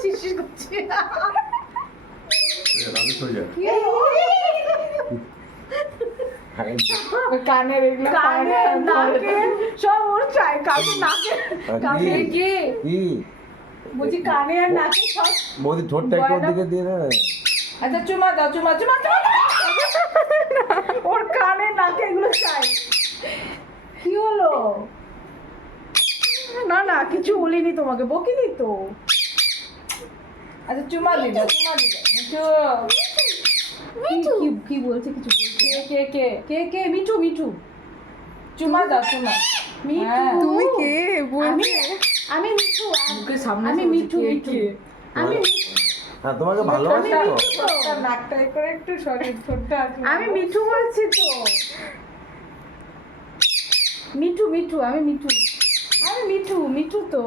শিশির করছি কানের এগুলো কানে নাকে সব ওর চাই কানে নাকে কানে কি বুঝি কানে আর নাকে সব বৌদি ঠোঁটটা একটু ওদিকে দিয়ে দে। আচ্ছা চুমা দাও চুমা চুমা চুমা ওর কানে নাকে এগুলো চাই কি হলো না না কিছু বলিনি তোমাকে বকিনি তো আচ্ছা চুমা দিলে মিঠু কি বলছে কিছু বলছে কে মিঠু মিঠু চুমা দাও চুমা মিঠু তুমি কে বলছি আমি মিঠু মুখের সামনে আমি মিঠু মিঠু আমি হ্যাঁ তোমাকে ভালোবাসি তো। ঠোঁটটা নাকটা করে একটু সরি ঠোঁটটা আমি মিঠু বলছি তো মিঠু মিঠু আমি মিঠু তো